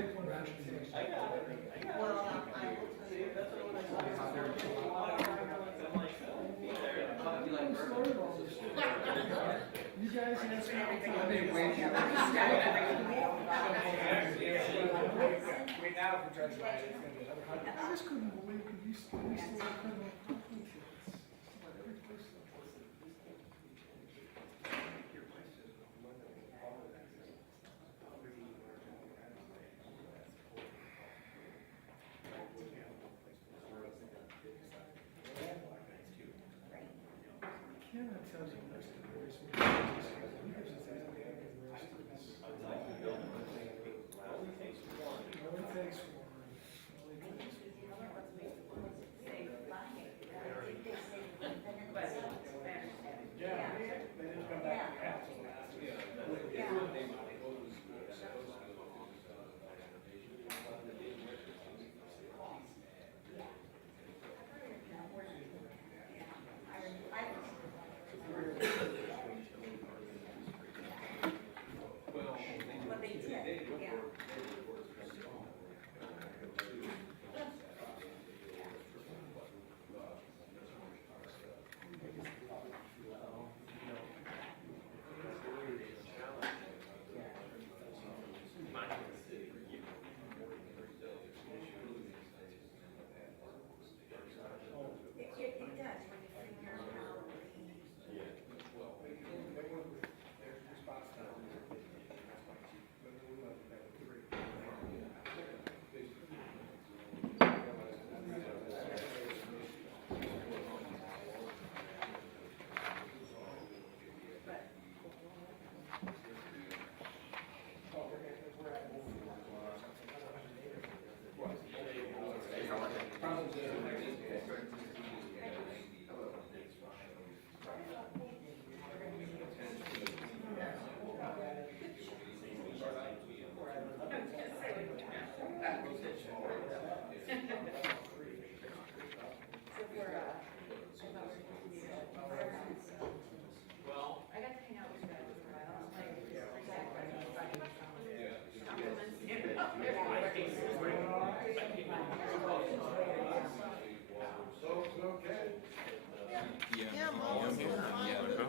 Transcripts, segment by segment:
I just couldn't believe we still have criminal complaints. But every person. Cannot tell you the rest of the race. Only takes one.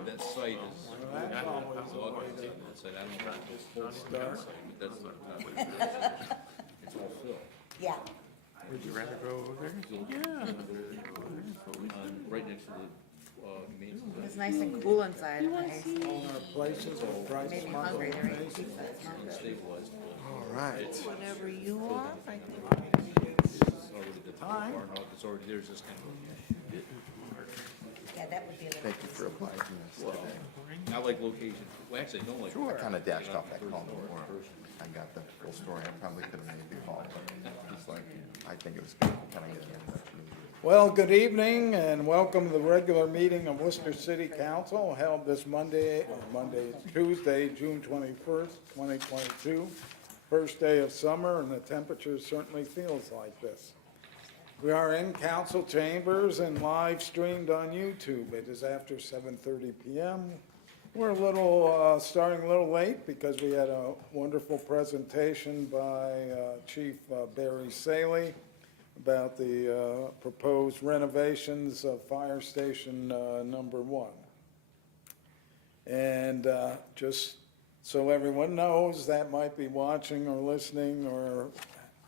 That site is. That's it's all fill. Yeah. Would you rather go over there? Yeah. Right next to the, main. It's nice and cool inside. Nice. Places or prices. Made me hungry. They're eating pizza. It's not good. Stabilized. All right. Whenever you want, I think. It's already the barn out, it's already, there's this kind of. Yeah, that would be a little. Thank you for applying to this today. I like location, well, actually, I don't like. I kind of dashed off that call before I got the full story. I probably could have made the call, but he's like, I think it was kind of getting much easier. Well, good evening and welcome to the regular meeting of Worcester City Council held this Tuesday, June 21st, 2022. First day of summer and the temperature certainly feels like this. We are in council chambers and live streamed on YouTube. It is after 7:30 p.m. We're starting a little late because we had a wonderful presentation by Chief Barry Saley about the proposed renovations of Fire Station number 1. And just so everyone knows that might be watching or listening or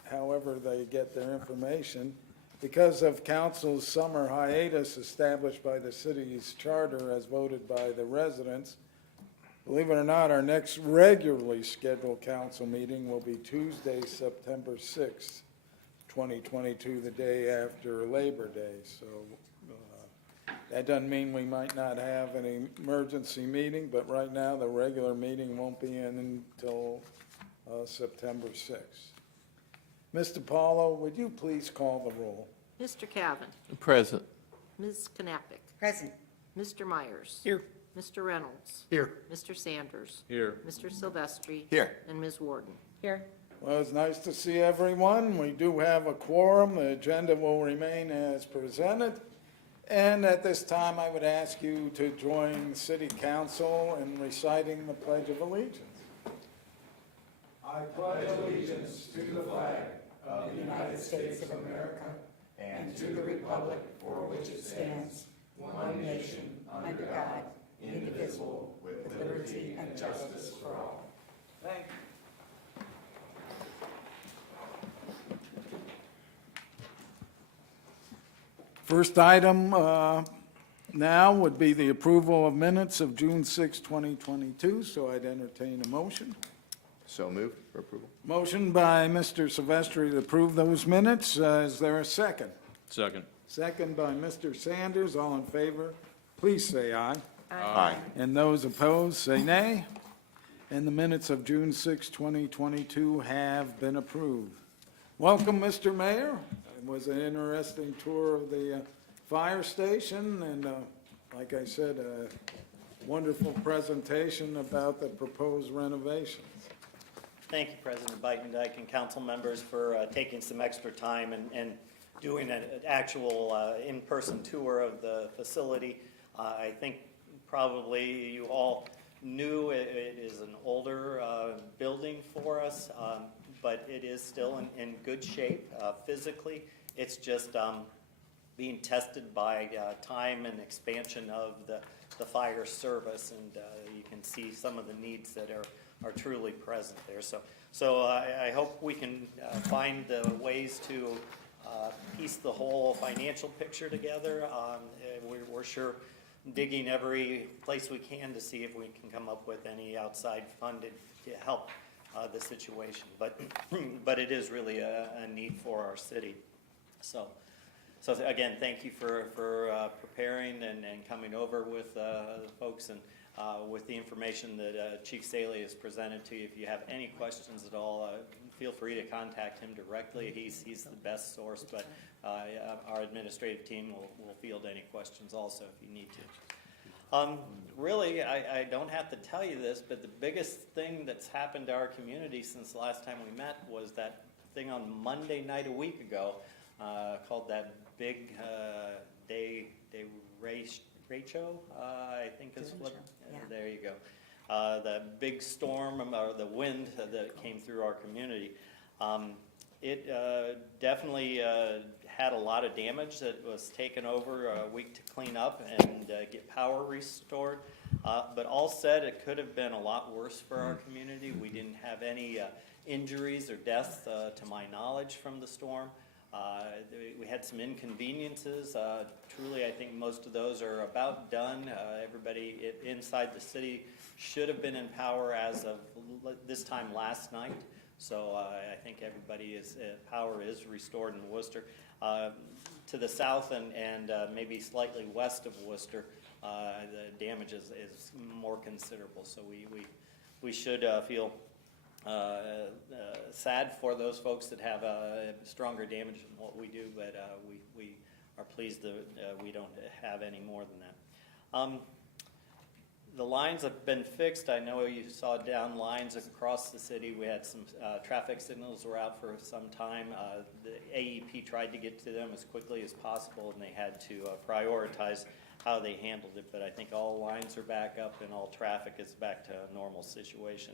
however they get their information, because of council's summer hiatus established by the city's charter as voted by the residents, believe it or not, our next regularly scheduled council meeting will be Tuesday, September 6th, 2022, the day after Labor Day. So that doesn't mean we might not have any emergency meeting, but right now the regular meeting won't be in until September 6th. Mr. Paulo, would you please call the roll? Mr. Cavan. Present. Ms. Knappich. Present. Mr. Myers. Here. Mr. Reynolds. Here. Mr. Sanders. Here. Mr. Silvestri. Here. And Ms. Warden. Here. Well, it's nice to see everyone. We do have a quorum. The agenda will remain as presented. And at this time, I would ask you to join the City Council in reciting the Pledge of Allegiance. I I pledge allegiance to the flag of the United States of America and to the republic for which it stands, one nation, under God, indivisible, with liberty and justice for all. Thank you. First item now would be the approval of minutes of June 6, 2022, so I'd entertain a motion. So moved for approval. Motion by Mr. Silvestri to approve those minutes. Is there a second? Second. Second by Mr. Sanders. All in favor, please say aye. Aye. And those opposed, say nay. And the minutes of June 6, 2022 have been approved. Welcome, Mr. Mayor. It was an interesting tour of the fire station, and like I said, a wonderful presentation about the proposed renovations. Thank you, President Beitendijk and council members, for taking some extra time and doing an actual in-person tour of the facility. I think probably you all knew it is an older building for us, but it is still in good shape physically. It's just being tested by time and expansion of the fire service, and you can see some of the needs that are truly present there. So I hope we can find the ways to piece the whole financial picture together. We're sure digging every place we can to see if we can come up with any outside funding to help the situation. But it is really a need for our city. So again, thank you for preparing and coming over with the folks and with the information that Chief Saley has presented to you. If you have any questions at all, feel free to contact him directly. He's the best source, but our administrative team will field any questions also if you need to. Really, I don't have to tell you this, but the biggest thing that's happened to our community since the last time we met was that thing on Monday night a week ago called that big derecho, I think is what, yeah. There you go. The big storm or the wind that came through our community. It definitely had a lot of damage that was taken over a week to clean up and get power restored. But all said, it could have been a lot worse for our community. We didn't have any injuries or deaths to my knowledge from the storm. We had some inconveniences. Truly, I think most of those are about done. Everybody inside the city should have been in power as of this time last night. So I think everybody power is restored in Worcester. To the south and maybe slightly west of Worcester, the damage is more considerable. So we should feel sad for those folks that have stronger damage than what we do, but we are pleased that we don't have any more than that. The lines have been fixed. I know you saw down lines across the city. We had some traffic signals were out for some time. The AEP tried to get to them as quickly as possible, and they had to prioritize how they handled it, but I think all lines are back up and all traffic is back to a normal situation.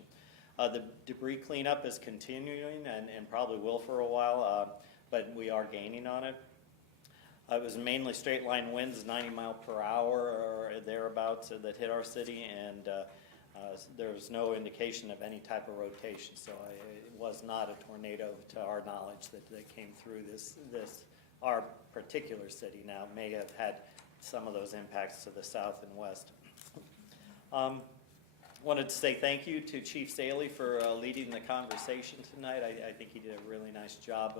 The debris cleanup is continuing and probably will for a while, but we are gaining on it. It was mainly straight line winds, 90 mile per hour or thereabouts that hit our city, and there was no indication of any type of rotation. So it was not a tornado to our knowledge that came through our particular city. Now may have had some of those impacts to the south and west. Wanted to say thank you to Chief Saley for leading the conversation tonight. I think he did a really nice job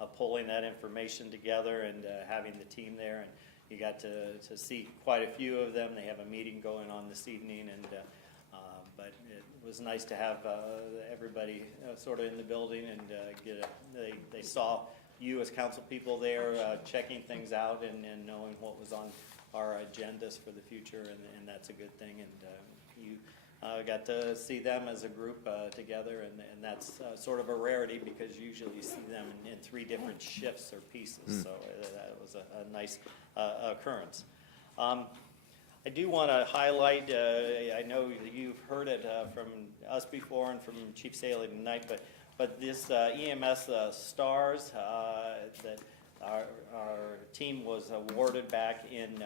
of pulling that information together and having the team there. And you got to see quite a few of them. They have a meeting going on this evening, and but it was nice to have everybody sort of in the building and they saw you as council people there checking things out and knowing what was on our agendas for the future, and that's a good thing. And you got to see them as a group together, and that's sort of a rarity because usually you see them in 3 different shifts or pieces. So that was a nice occurrence. I do want to highlight, I know that you've heard it from us before and from Chief Saley tonight, but this EMS STARS that our team was awarded back in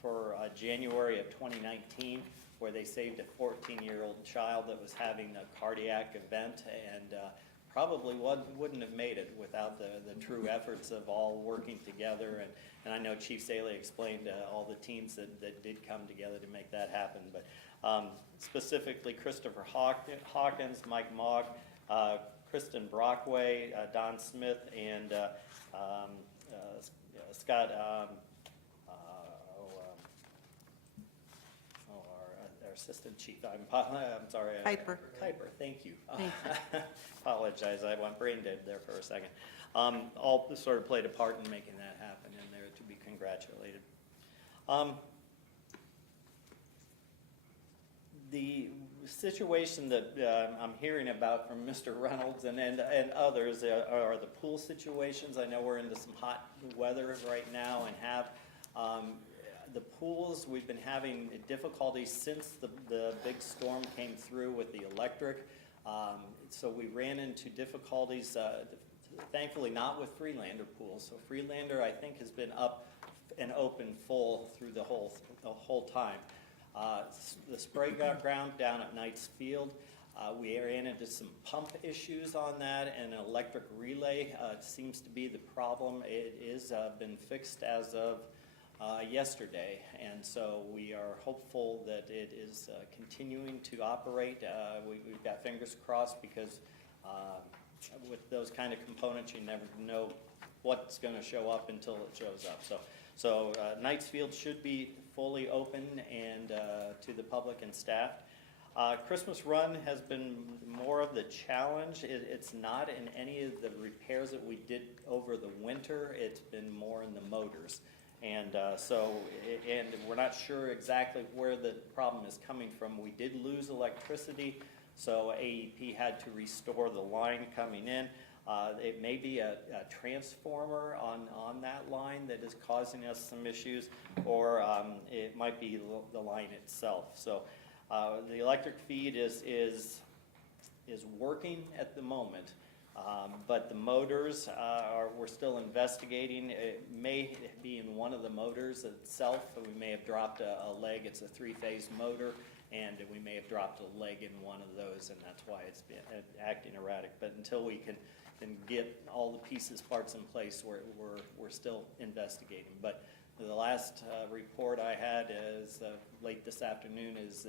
for January of 2019, where they saved a 14-year-old child that was having a cardiac event, and probably wouldn't have made it without the true efforts of all working together. And I know Chief Saley explained all the teams that did come together to make that happen. But specifically Christopher Hawkins, Mike Mogg, Kristen Brockway, Don Smith, and Scott, our assistant chief, I'm sorry. Piper. Piper, thank you. Thank Apologize, I went brain dead there for a second. All sort of played a part in making that happen, and they're to be congratulated. The situation that I'm hearing about from Mr. Reynolds and others are the pool situations. I know we're into some hot weather right now and have the pools, we've been having difficulties since the big storm came through with the electric. So we ran into difficulties, thankfully not with Freelander pools. So Freelander, I think, has been up and open full through the whole time. The spray ground down at Knights Field, we ran into some pump issues on that, and an electric relay seems to be the problem. It is been fixed as of yesterday, and so we are hopeful that it is continuing to operate. We've got fingers crossed, because with those kind of components, you never know what's going to show up until it shows up. So Knights Field should be fully open and to the public and staff. Christmas Run has been more of the challenge. It's not in any of the repairs that we did over the winter. It's been more in the motors. And and we're not sure exactly where the problem is coming from. We did lose electricity, so AEP had to restore the line coming in. It may be a transformer on that line that is causing us some issues, or it might be the line itself. So the electric feed is working at the moment. But the motors we're still investigating. It may be in one of the motors itself. We may have dropped a leg. It's a 3-phase motor, and we may have dropped a leg in one of those, and that's why it's been acting erratic. But until we can get all the pieces, parts in place, we're still investigating. But the last report I had is late this afternoon is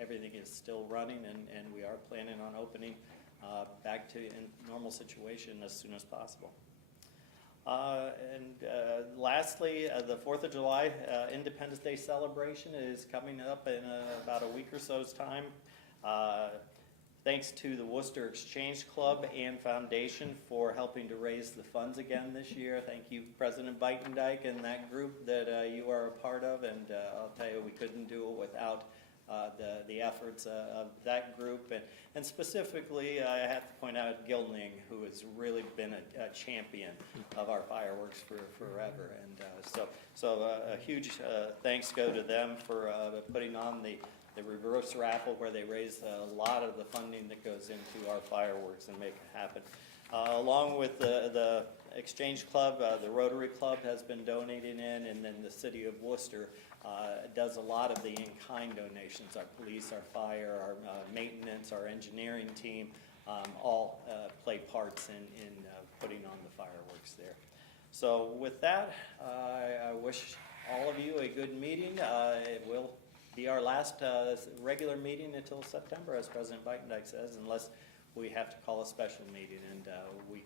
everything is still running, and we are planning on opening back to normal situation as soon as possible. Lastly, the 4th of July Independence Day celebration is coming up in about a week or so's time. Thanks to the Worcester Exchange Club and Foundation for helping to raise the funds again this year. Thank you, President Beitendijk, and that group that you are a part of, and I'll tell you, we couldn't do it without the efforts of that group, and specifically I have to point out Gilning, who has really been a champion of our fireworks for forever, and so a huge thanks go to them for putting on the reverse raffle, where they raise a lot of the funding that goes into our fireworks and make it happen. Along with the Exchange Club, the Rotary Club has been donating in, and then the City of Worcester does a lot of the in-kind donations. Our police, our fire, our maintenance, our engineering team, all play parts in putting on the fireworks there. So with that, I wish all of you a good meeting. It will be our last regular meeting until September, as President Beitendijk says, unless we have to call a special meeting. And we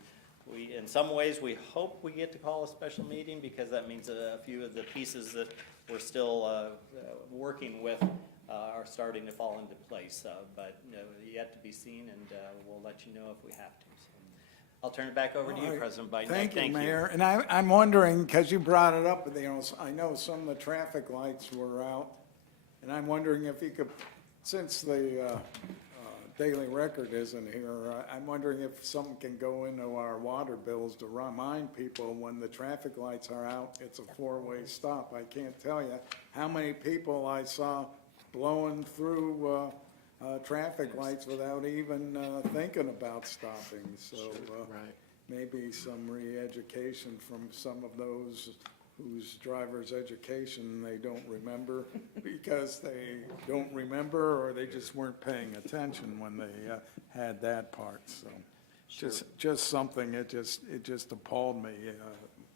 in some ways, we hope we get to call a special meeting, because that means a few of the pieces that we're still working with are starting to fall into place. But yet to be seen, and we'll let you know if we have to. So I'll turn it back over to you, President Beitendijk. Thank you, Mayor. And I'm wondering, because you brought it up, I know some of the traffic lights were out, and I'm wondering if you could, since the Daily Record isn't here. I'm wondering if something can go into our water bills to remind people when the traffic lights are out, it's a four-way stop. I can't tell you how many people I saw blowing through traffic lights without even thinking about stopping. So maybe some re-education from some of those whose driver's education they don't remember because they don't remember or they just weren't paying attention when they had that part. So just something, it just appalled me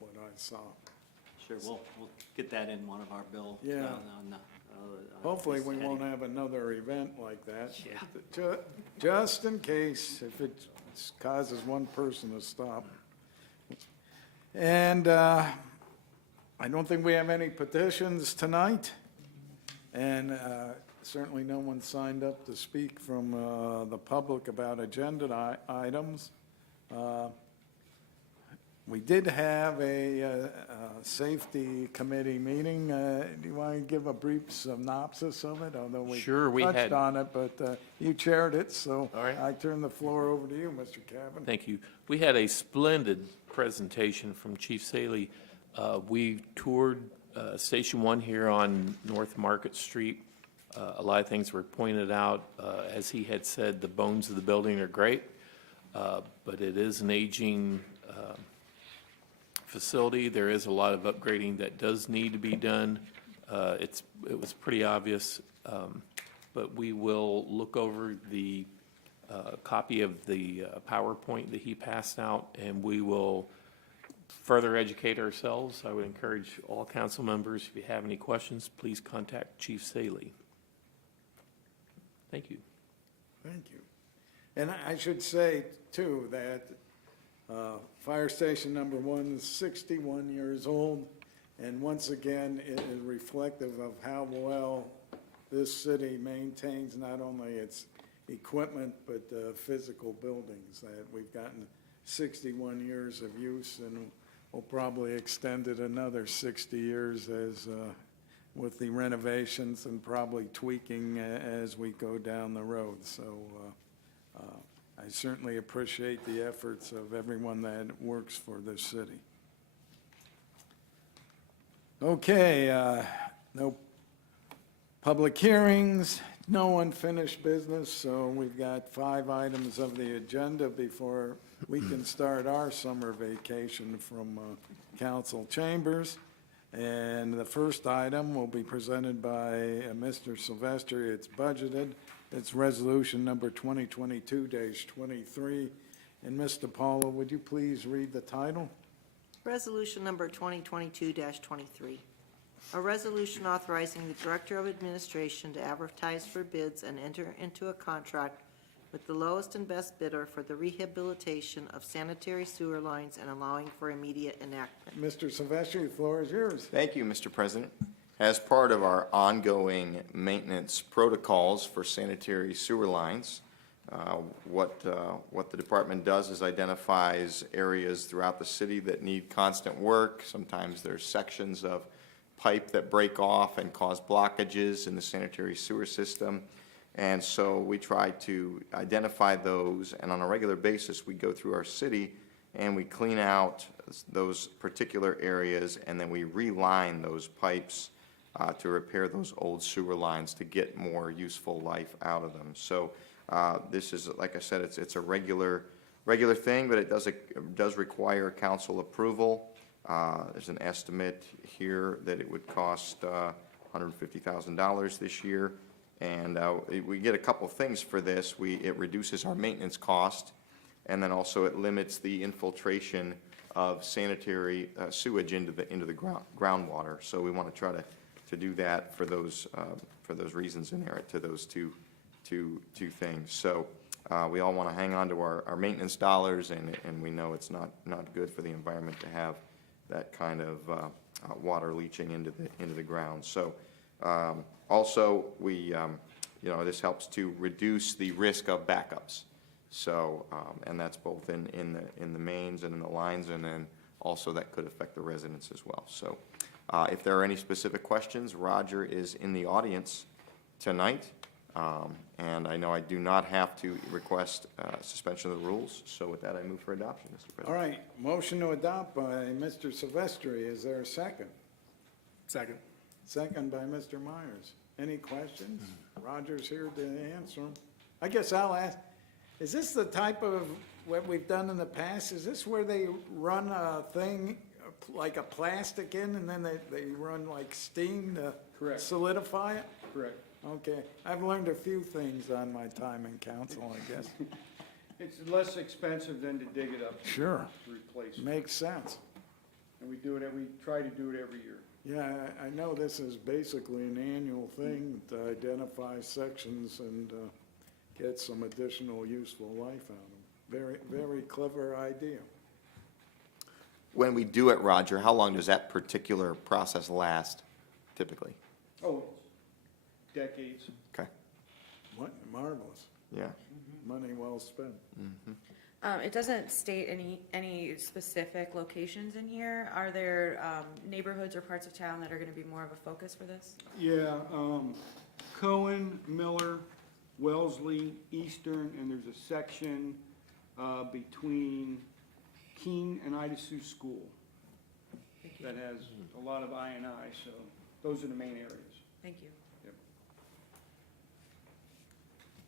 what I saw. Sure, we'll get that in one of our bills. Yeah. Hopefully we won't have another event like that. Yeah. Just in case, if it causes one person to stop. And I don't think we have any petitions tonight. And certainly no one signed up to speak from the public about agenda items. We did have a safety committee meeting. Do you want to give a brief synopsis of it? Although we Sure, we touched had- on it, but you chaired it, so All right. I turn the floor over to you, Mr. Cavan. Thank you. We had a splendid presentation from Chief Saley. We toured Station 1 here on North Market Street. A lot of things were pointed out. As he had said, the bones of the building are great, but it is an aging facility. There is a lot of upgrading that does need to be done. It was pretty obvious, but we will look over the copy of the PowerPoint that he passed out, and we will further educate ourselves. I would encourage all council members, if you have any questions, please contact Chief Saley. Thank you. Thank you. And I should say, too, that Fire Station number 1 is 61 years old, and once again, it is reflective of how well this city maintains not only its equipment, but physical buildings. That we've gotten 61 years of use, and we'll probably extend it another 60 years as with the renovations and probably tweaking as we go down the road. So I certainly appreciate the efforts of everyone that works for this city. Okay, no public hearings, no unfinished business, so we've got 5 items of the agenda before we can start our summer vacation from council chambers. And the first item will be presented by Mr. Sylvester. It's budgeted. It's resolution number 2022-23. And Ms. DiPaolo, would you please read the title? Resolution number 2022-23. A resolution authorizing the Director of Administration to advertise for bids and enter into a contract with the lowest and best bidder for the rehabilitation of sanitary sewer lines and allowing for immediate enactment. Mr. Sylvester, the floor is yours. Thank you, Mr. President. As part of our ongoing maintenance protocols for sanitary sewer lines, what the department does is identifies areas throughout the city that need constant work. Sometimes there's sections of pipe that break off and cause blockages in the sanitary sewer system. And so we try to identify those, and on a regular basis, we go through our city and we clean out those particular areas, and then we reline those pipes to repair those old sewer lines to get more useful life out of them. So this is, like I said, it's a regular thing, but it does require council approval. There's an estimate here that it would cost $150,000 this year. And we get a couple things for this. It reduces our maintenance cost, and then also it limits the infiltration of sanitary sewage into the groundwater. So we want to try to do that for those reasons inherent to those two things. So we all want to hang on to our maintenance dollars, and we know it's not good for the environment to have that kind of water leaching into the ground. So. Also, this helps to reduce the risk of backups. So, and that's both in the mains and in the lines, and then also that could affect the residents as well. So, if there are any specific questions, Roger is in the audience tonight. And I know I do not have to request suspension of the rules, so with that, I move for adoption, Mr. All President. right, motion to adopt by Mr. Silvestri. Is there a second? Second. Second by Mr. Myers. Any questions? Roger's here to answer them. I guess I'll ask, is this the type of, what we've done in the past? Is this where they run a thing, like a plastic in, and then they run like steam to Correct. solidify it? Correct. Okay, I've learned a few things on my time in council, I guess. It's less expensive than to dig it up. Sure. To replace it. Makes sense. And we do it, we try to do it every year. Yeah, I know this is basically an annual thing to identify sections and get some additional useful life out of them. Very, very clever idea. When we do it, Roger, how long does that particular process last typically? Oh, decades. Okay, What, marvelous. yeah. Money well spent. It doesn't state any specific locations in here. Are there, neighborhoods or parts of town that are gonna be more of a focus for this? Yeah, Cohen, Miller, Wellesley, Eastern, and there's a section, between Keene and Ida Sioux School that has a lot of I&I, so those are the main areas. Thank you.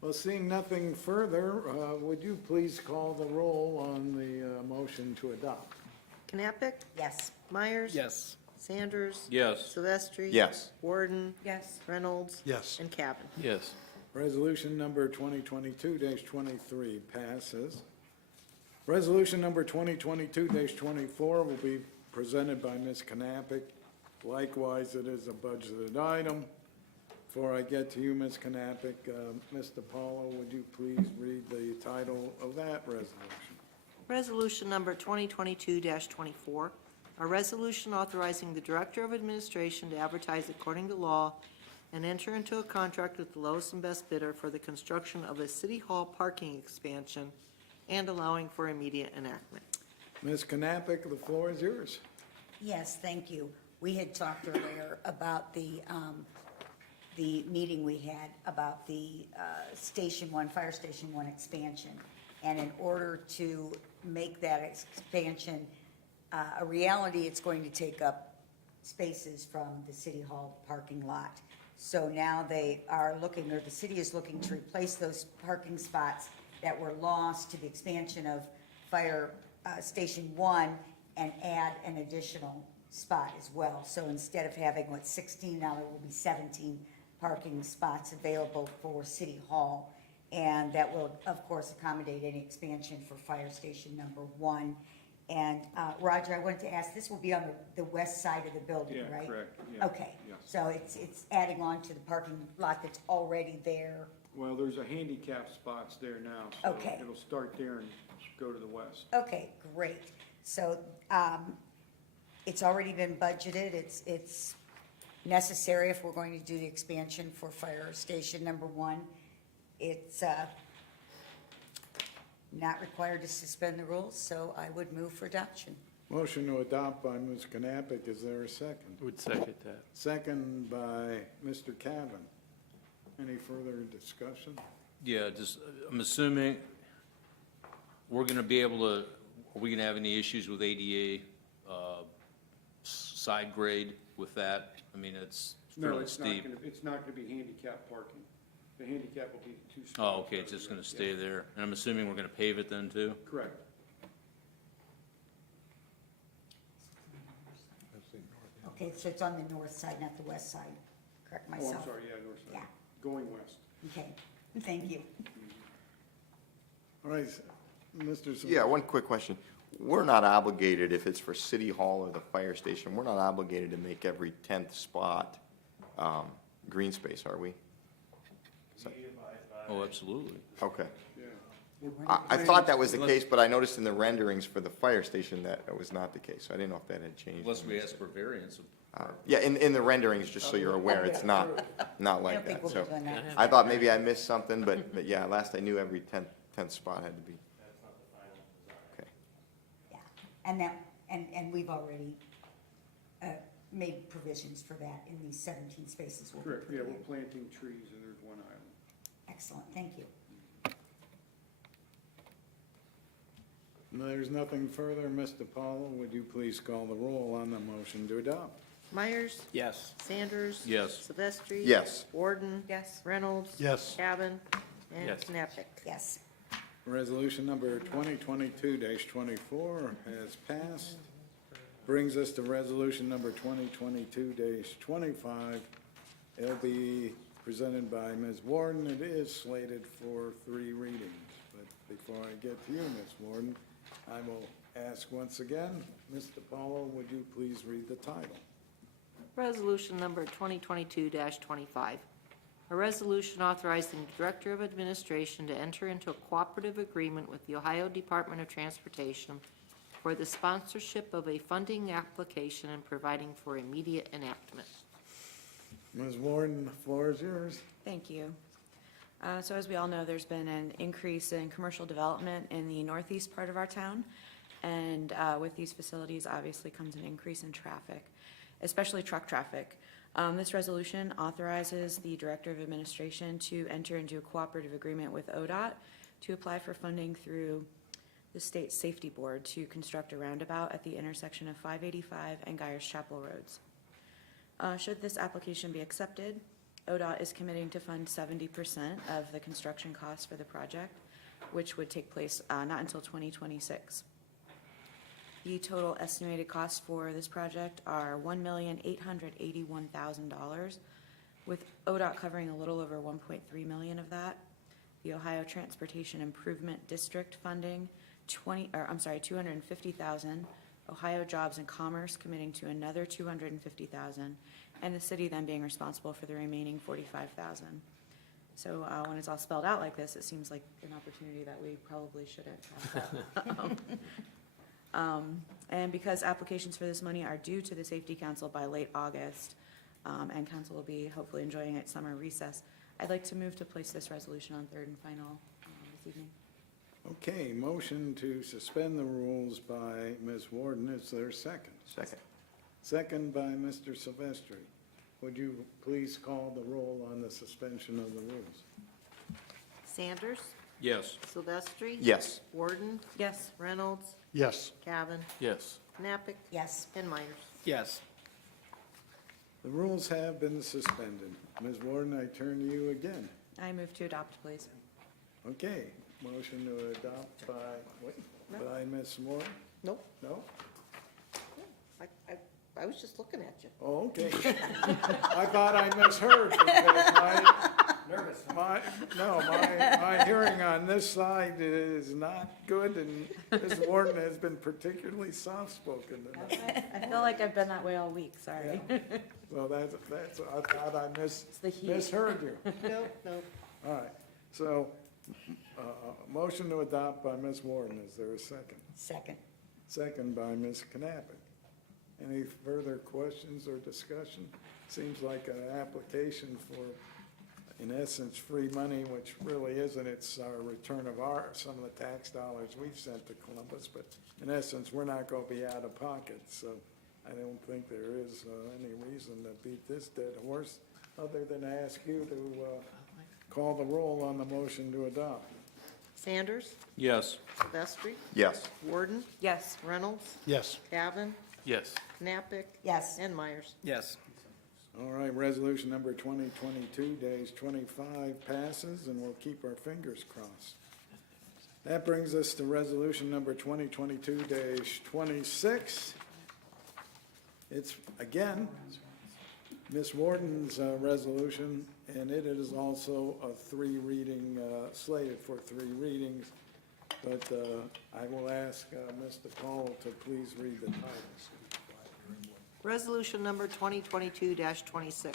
Well, seeing nothing further, would you please call the roll on the motion to adopt? Knappich, Yes. Myers. Yes. Sanders. Yes. Silvestri. Yes. Warden. Yes. Reynolds. Yes. And Cavan. Yes. Resolution number 2022-23 passes. Resolution number 2022-24 will be presented by Ms. Knappich. Likewise, it is a budgeted item. Before I get to you, Ms. Knappich, Mr. Paulo, would you please read the title of that resolution? Resolution number 2022-24, a resolution authorizing the Director of Administration to advertise according to law and enter into a contract with the lowest and best bidder for the construction of a City Hall parking expansion and allowing for immediate enactment. Ms. Knappich, the floor is yours. Yes, thank you. We had talked earlier about the meeting we had about the Fire Station 1 expansion. And in order to make that expansion a reality, it's going to take up spaces from the City Hall parking lot. So now they are looking, or the city is looking to replace those parking spots that were lost to the expansion of Fire Station 1 and add an additional spot as well. So instead of having, 16, now there will be 17 parking spots available for City Hall. And that will, of course, accommodate any expansion for Fire Station number 1. And Roger, I wanted to ask, this will be on the west side of the building, Yeah, right? correct, yeah. Okay, Yes. so it's adding on to the parking lot that's already there. Well, there's a handicap spots there now, so Okay. it'll start there and go to the west. Okay, great. So it's already been budgeted. It's necessary if we're going to do the expansion for Fire Station number 1. It's not required to suspend the rules, so I would move for adoption. Motion to adopt by Ms. Knappich. Is there a second? Would second that. Second by Mr. Cavan. Any further discussion? Yeah, just, I'm assuming we're gonna be able to, are we gonna have any issues with ADA, side grade with that? I mean, it's No, fairly it's not steep. gonna, it's not gonna be handicap parking. The handicap will be 2 spots. Oh, okay, it's just gonna stay there. And I'm assuming we're gonna pave it then too? Correct. Okay, so it's on the north side, not the west side. Correct Oh, myself. I'm sorry, yeah, north side. Yeah, Going west. okay. Thank you. All right, Mr. Silvestri. Yeah, one quick question. We're not obligated, if it's for City Hall or the fire station, we're not obligated to make every 10th spot green space, are we? Oh, absolutely. Okay. Yeah. I thought that was the case, but I noticed in the renderings for the fire station that it was not the case. So I didn't know if that had changed. Unless we ask for variance. Yeah, in the renderings, just so you're aware, it's not I like don't think that. we'll So be doing that. I thought maybe I missed something, but yeah, last I knew, every 10th spot had to be. Okay. Yeah, and we've already made provisions for that in these 17 spaces we'll be Correct, yeah, putting we're in. planting trees and there's one island. Thank you. There's nothing further. Mr. Paulo, would you please call the roll on the motion to adopt? Myers? Yes. Sanders? Yes. Silvestri? Yes. Warden? Yes. Reynolds? Yes. Cavan? And Yes. Knappich. Yes. Resolution number 2022-24 has passed. Brings us to resolution number 2022-25. It'll be presented by Ms. Warden. It is slated for 3 readings. But before I get to you, Ms. Warden, I will ask once again, Mr. Paulo, would you please read the title? Resolution number 2022-25. A resolution authorizing the Director of Administration to enter into a cooperative agreement with the Ohio Department of Transportation for the sponsorship of a funding application and providing for immediate enactment. Ms. Warden, the floor is yours. Thank you. So as we all know, there's been an increase in commercial development in the northeast part of our town. And with these facilities, obviously comes an increase in traffic, especially truck traffic. This resolution authorizes the Director of Administration to enter into a cooperative agreement with ODOT to apply for funding through the State Safety Board to construct a roundabout at the intersection of 585 and Geyers Chapel Roads. Should this application be accepted, ODOT is committing to fund 70% of the construction costs for the project, which would take place not until 2026. The total estimated costs for this project are $1,881,000, with ODOT covering a little over $1.3 million of that. The Ohio Transportation Improvement District funding $250,000. Ohio Jobs and Commerce committing to another $250,000, and the city then being responsible for the remaining $45,000. So when it's all spelled out like this, it seems like an opportunity that we probably shouldn't have. And because applications for this money are due to the Safety Council by late August, and council will be hopefully enjoying its summer recess, I'd like to move to place this resolution on third and final this evening. Okay, motion to suspend the rules by Ms. Warden. Is there a second? Second. Second by Mr. Silvestri. Would you please call the roll on the suspension of the rules? Sanders? Yes. Silvestri? Yes. Warden? Yes. Reynolds? Yes. Cavan? Yes. Knappich? Yes. And Myers. Yes. The rules have been suspended. Ms. Warden, I turn to you again. I move to adopt, please. Okay, motion to adopt by Ms. Warden? Nope. No? I was just looking at you. Oh, okay. I thought I misheard because my hearing on this side is not good, and Ms. Warden has been particularly soft-spoken tonight. I feel like I've been that way all week, sorry. Well, I thought I the heat. misheard you. Nope. All right, so, motion to adopt by Ms. Warden, is there a second? Second. Second by Ms. Knappich. Any further questions or discussion? Seems like an application for, in essence, free money, which really isn't. It's our return of some of the tax dollars we've sent to Columbus, but in essence, we're not gonna be out of pocket, so I don't think there is any reason to beat this dead horse, other than ask you to call the roll on the motion to adopt. Sanders? Yes. Silvestri? Yes. Warden? Yes. Reynolds? Yes. Cavan? Yes. Knappich? Yes. And Myers. Yes. All right, resolution number 2022-25 passes, and we'll keep our fingers crossed. That brings us to resolution number 2022-26. It's, again, Ms. Warden's resolution, and it is also a 3-reading, slated for 3 readings. But I will ask Mr. Paul to please read the titles. Resolution number 2022-26.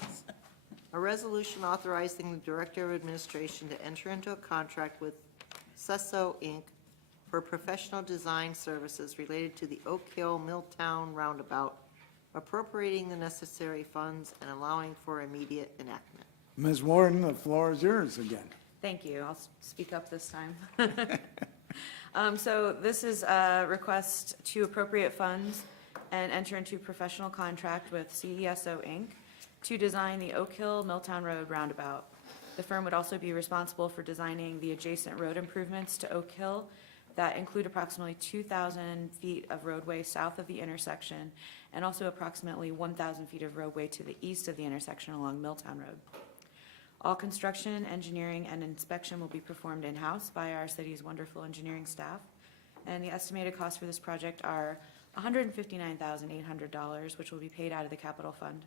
A resolution authorizing the Director of Administration to enter into a contract with Sesso, Inc. for professional design services related to the Oak Hill Milltown Roundabout, appropriating the necessary funds and allowing for immediate enactment. Ms. Warden, the floor is yours again. Thank you. I'll speak up this time. So this is a request to appropriate funds and enter into professional contract with CESO Inc. to design the Oak Hill Milltown Road roundabout. The firm would also be responsible for designing the adjacent road improvements to Oak Hill that include approximately 2,000 feet of roadway south of the intersection and also approximately 1,000 feet of roadway to the east of the intersection along Milltown Road. All construction, engineering, and inspection will be performed in-house by our city's wonderful engineering staff. And the estimated costs for this project are $159,800, which will be paid out of the capital fund.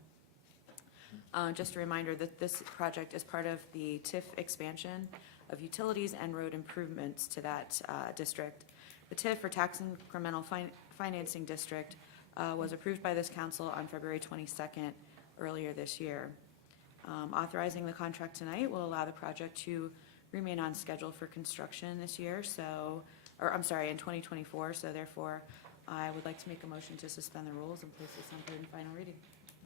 Just a reminder that this project is part of the TIF expansion of utilities and road improvements to that district. The TIF, or Tax Incremental Financing District, was approved by this council on February 22nd earlier this year. Authorizing the contract tonight will allow the project to remain on schedule for construction this year, in 2024, so therefore, I would like to make a motion to suspend the rules and place this on third and final reading.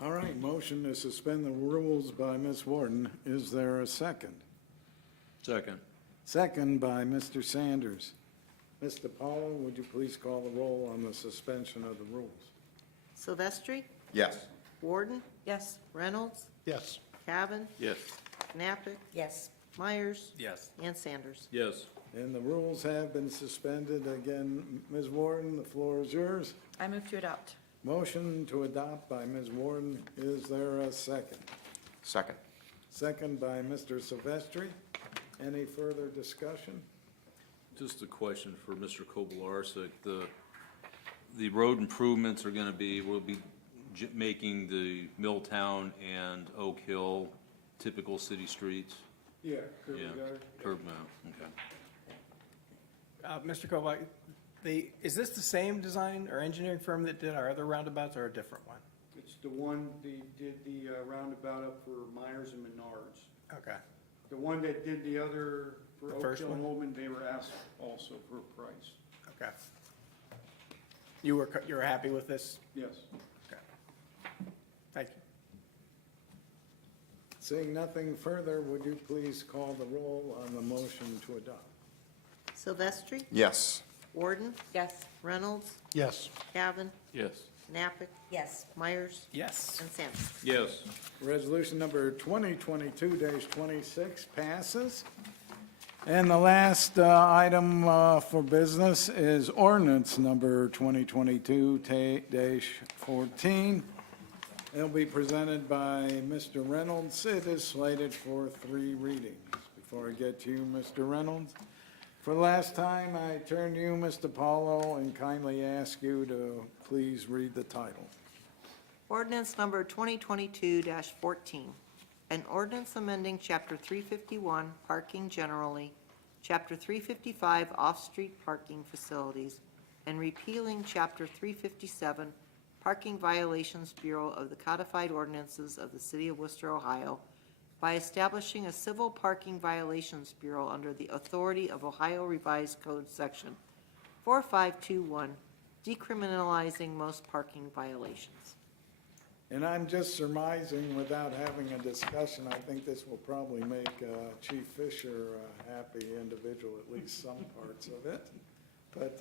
All right, motion to suspend the rules by Ms. Warden. Is there a second? Second. Second by Mr. Sanders. Mr. Paulo, would you please call the roll on the suspension of the rules? Silvestri, Yes. Warden, Yes. Reynolds, Yes. Cavan, Yes. Knappich, Yes. Myers, Yes. and Sanders. Yes. And the rules have been suspended. Again, Ms. Warden, the floor is yours. I move to adopt. Motion to adopt by Ms. Warden. Is there a second? Second. Second by Mr. Silvestri. Any further discussion? Just a question for Mr. Kobelarsek. The road improvements are gonna be, we'll be making the Milltown and Oak Hill typical city streets? Yeah, curb Yeah, gutter. curb mount, okay. Mr. Kovak, is this the same design or engineering firm that did our other roundabouts or a different one? It's the one, they did the roundabout up for Myers and Menards. Okay. The one that did the other for The Oak first Hill one? and Holman, they were asked also for a price. Okay. You were happy with this? Yes. Okay. Thank you. Seeing nothing further, would you please call the roll on the motion to adopt? Silvestri, Yes. Warden, Yes. Reynolds, Yes. Cavan, Yes. Knappich, Yes. Myers, Yes. and Sanders. Yes. Resolution number 2022-26 passes. And the last item for business is ordinance number 2022-14. It'll be presented by Mr. Reynolds. It is slated for 3 readings. Before I get to you, Mr. Reynolds, for the last time, I turn to you, Mr. Paulo, and kindly ask you to please read the title. Ordinance number 2022-14, an ordinance amending Chapter 351, parking generally, Chapter 355, off-street parking facilities, and repealing Chapter 357, Parking Violations Bureau of the Codified Ordinances of the City of Worcester, Ohio, by establishing a Civil Parking Violations Bureau under the authority of Ohio Revised Code Section 4521, decriminalizing most parking violations. And I'm just surmising without having a discussion, I think this will probably make Chief Fisher a happy individual, at least some parts of it. But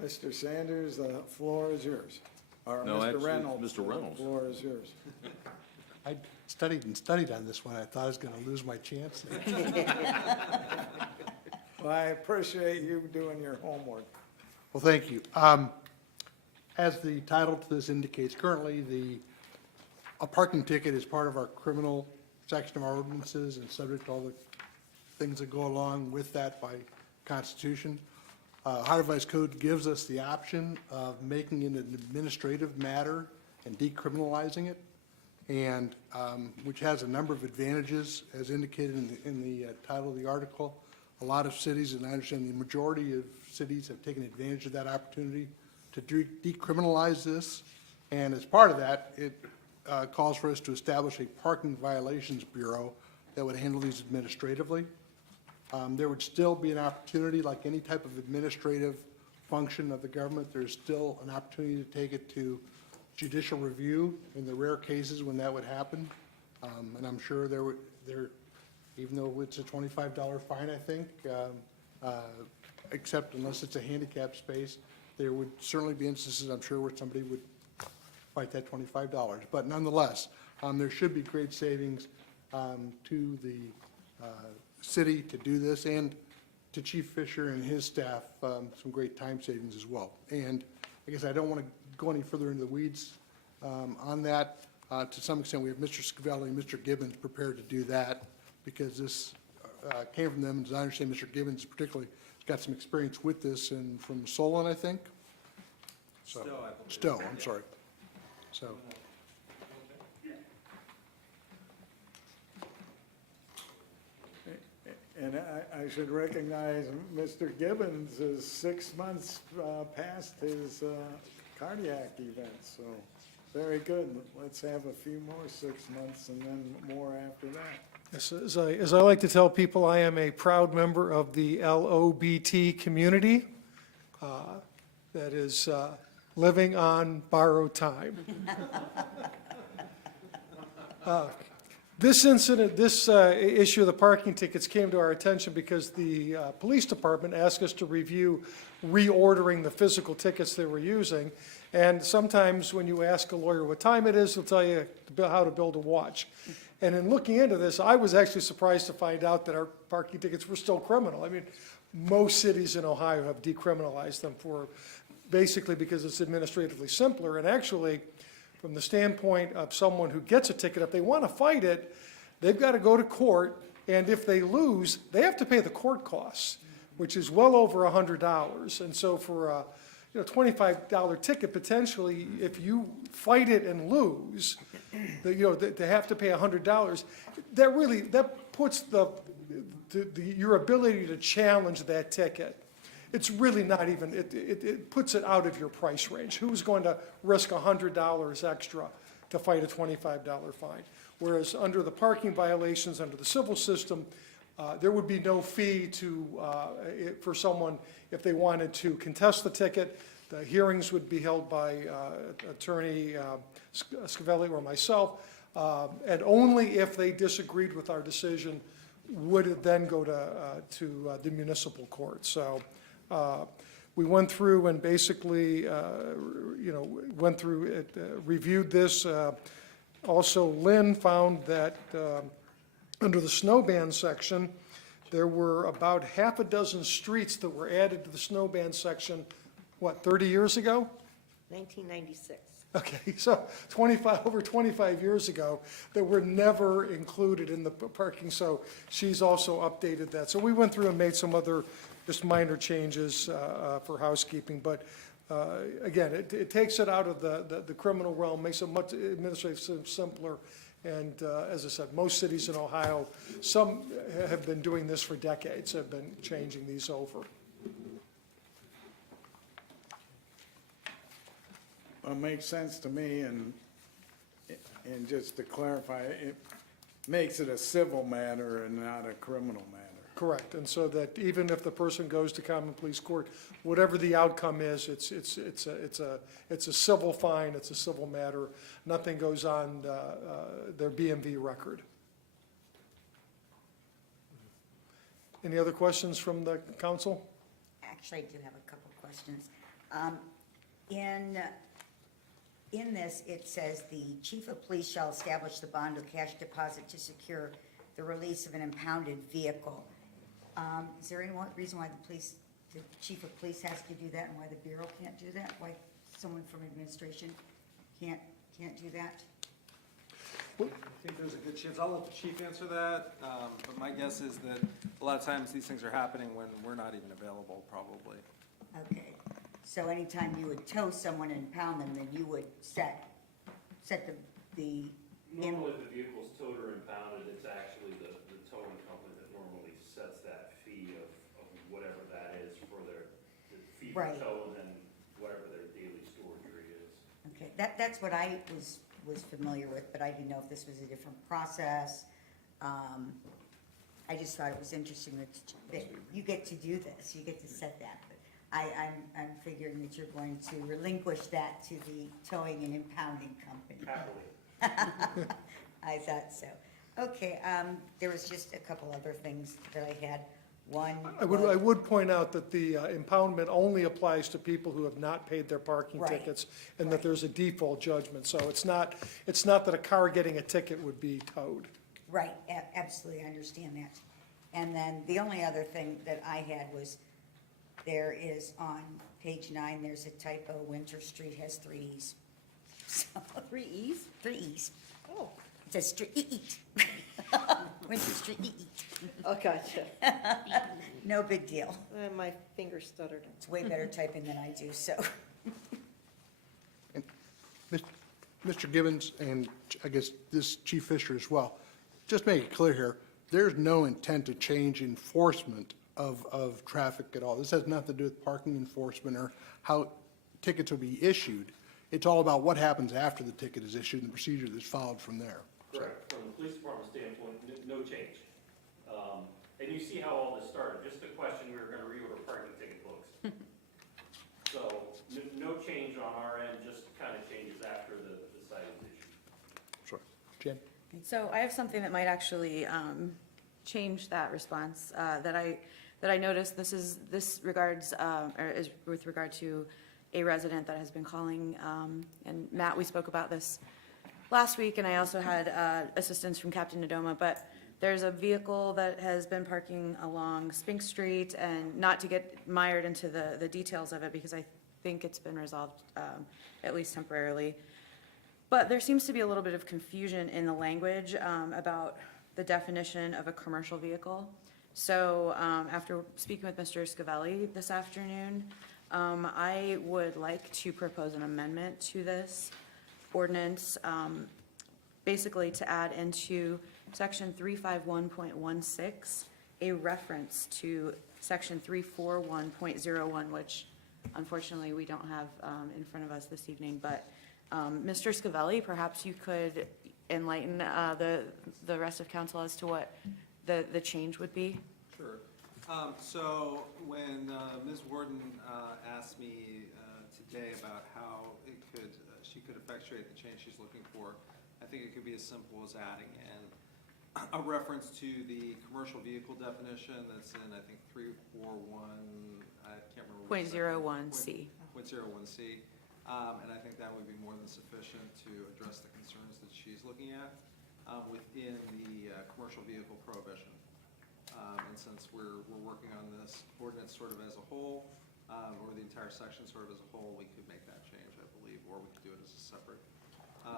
Mr. Sanders, the floor is yours. Or No, Mr. actually, Reynolds. Mr. Reynolds. The floor is yours. I studied and studied on this one. I thought I was going to lose my chance. Well, I appreciate you doing your homework. Well, thank you. As the title to this indicates, currently, a parking ticket is part of our criminal section of our ordinances and subject to all the things that go along with that by Constitution. Ohio Revised Code gives us the option of making it an administrative matter and decriminalizing it, and which has a number of advantages, as indicated in the title of the article. A lot of cities, and I understand the majority of cities, have taken advantage of that opportunity to decriminalize this. And as part of that, it calls for us to establish a parking violations bureau that would handle these administratively. There would still be an opportunity, like any type of administrative function of the government, there's still an opportunity to take it to judicial review in the rare cases when that would happen. And I'm sure even though it's a $25 fine, I think, except unless it's a handicap space, there would certainly be instances, I'm sure, where somebody would fight that $25. But nonetheless, there should be great savings to the city to do this, and to Chief Fisher and his staff, some great time savings as well. And I guess I don't want to go any further into the weeds on that. To some extent, we have Mr. Scavelli and Mr. Gibbons prepared to do that, because this came from them. And as I understand, Mr. Gibbons particularly has got some experience with this, and from Solon, I think? Stowe, I'm sorry. So, And I should recognize Mr. Gibbons is 6 months past his cardiac event, so very good. Let's have a few more 6 months and then more after that. Yes, as I like to tell people, I am a proud member of the LOBT community that is living on borrowed time. This incident, this issue of the parking tickets came to our attention because the police department asked us to review reordering the physical tickets they were using. And sometimes when you ask a lawyer what time it is, they'll tell you how to build a watch. And in looking into this, I was actually surprised to find out that our parking tickets were still criminal. I mean, most cities in Ohio have decriminalized them basically because it's administratively simpler. And actually, from the standpoint of someone who gets a ticket, if they want to fight it, they've got to go to court, and if they lose, they have to pay the court costs, which is well over $100. And so for a $25 ticket, potentially, if you fight it and lose, they have to pay $100. That puts your ability to challenge that ticket. It's really not even, it puts it out of your price range. Who's going to risk $100 extra to fight a $25 fine? Whereas under the parking violations, under the civil system, there would be no fee for someone if they wanted to contest the ticket. The hearings would be held by Attorney Scavelli or myself, and only if they disagreed with our decision would it then go to the municipal court. So we went through and basically, went through it, reviewed this. Also, Lynn found that under the snow ban section, there were about half a dozen streets that were added to the snow ban section, 30 years ago? 1996. Okay, so over 25 years ago, that were never included in the parking, so she's also updated that. So we went through and made some other just minor changes for housekeeping, but again, it takes it out of the criminal realm, makes it much administratively simpler, and as I said, most cities in Ohio, some have been doing this for decades, have been changing these over. Well, it makes sense to me, and just to clarify, it makes it a civil matter and not a criminal matter. Correct, and so that even if the person goes to common police court, whatever the outcome is, it's a civil fine, it's a civil matter. Nothing goes on their BMV record. Any other questions from the council? Actually, I do have a couple of questions. In this, it says the chief of police shall establish the bond or cash deposit to secure the release of an impounded vehicle. Is there any reason why the chief of police has to do that, and why the bureau can't do that? Why someone from administration can't do that? I think there's a good chance, I'll let the chief answer that, but my guess is that a lot of times these things are happening when we're not even available, probably. Okay, so anytime you would tow someone and impound them, then you would set the. Normally, if the vehicle's towed or impounded, it's actually the towing company that normally sets that fee of whatever that is for the fee for Right. tow, and then whatever their daily storage rate is. Okay, that's what I was familiar with, but I didn't know if this was a different process. I just thought it was interesting that you get to do this, you get to set that. But I'm figuring that you're going to relinquish that to the towing and impounding company. Happily. I thought so. Okay, there was just a couple other things that I had. One. I would point out that the impoundment only applies to people who have not paid their parking Right. tickets, and that there's a default judgment. So it's not that a car getting a ticket would be towed. Right, absolutely, I understand that. And then the only other thing that I had was, there is on page 9, there's a typo, Winter Street has 3 E's. So, 3 E's? 3 E's. Oh, It says street. Winter Street. oh, gotcha. No big deal. My finger stuttered. It's way better typing than I do, so. Mr. Gibbons, and I guess this Chief Fisher as well, just make it clear here, there's no intent to change enforcement of traffic at all. This has nothing to do with parking enforcement or how tickets will be issued. It's all about what happens after the ticket is issued and the procedure that's followed from there. Correct. From the police department standpoint, no change. And you see how all this started, just a question, we were gonna reorder parking ticket books. So, no change on our end, just kind of changes after the site is issued. Sure. Jen? So I have something that might actually change that response that I noticed. This regards, or is with regard to a resident that has been calling, and Matt, we spoke about this last week, and I also had assistance from Captain Nadoma, but there's a vehicle that has been parking along Spink Street, and not to get mired into the details of it, because I think it's been resolved, at least temporarily. But there seems to be a little bit of confusion in the language about the definition of a commercial vehicle. So after speaking with Mr. Scavelli this afternoon, I would like to propose an amendment to this ordinance, basically to add into section 351.16 a reference to section 341.01, which unfortunately we don't have in front of us this evening. But Mr. Scavelli, perhaps you could enlighten the rest of council as to what the change would be? Sure. So when Ms. Warden asked me today about how she could effectuate the change she's looking for, I think it could be as simple as adding in a reference to the commercial vehicle definition that's in, I think, 341, I can't remember. .01C. .01C. And I think that would be more than sufficient to address the concerns that she's looking at within the commercial vehicle prohibition. And since we're working on this ordinance sort of as a whole, or the entire section sort of as a whole, we could make that change, I believe, or we could do it as a separate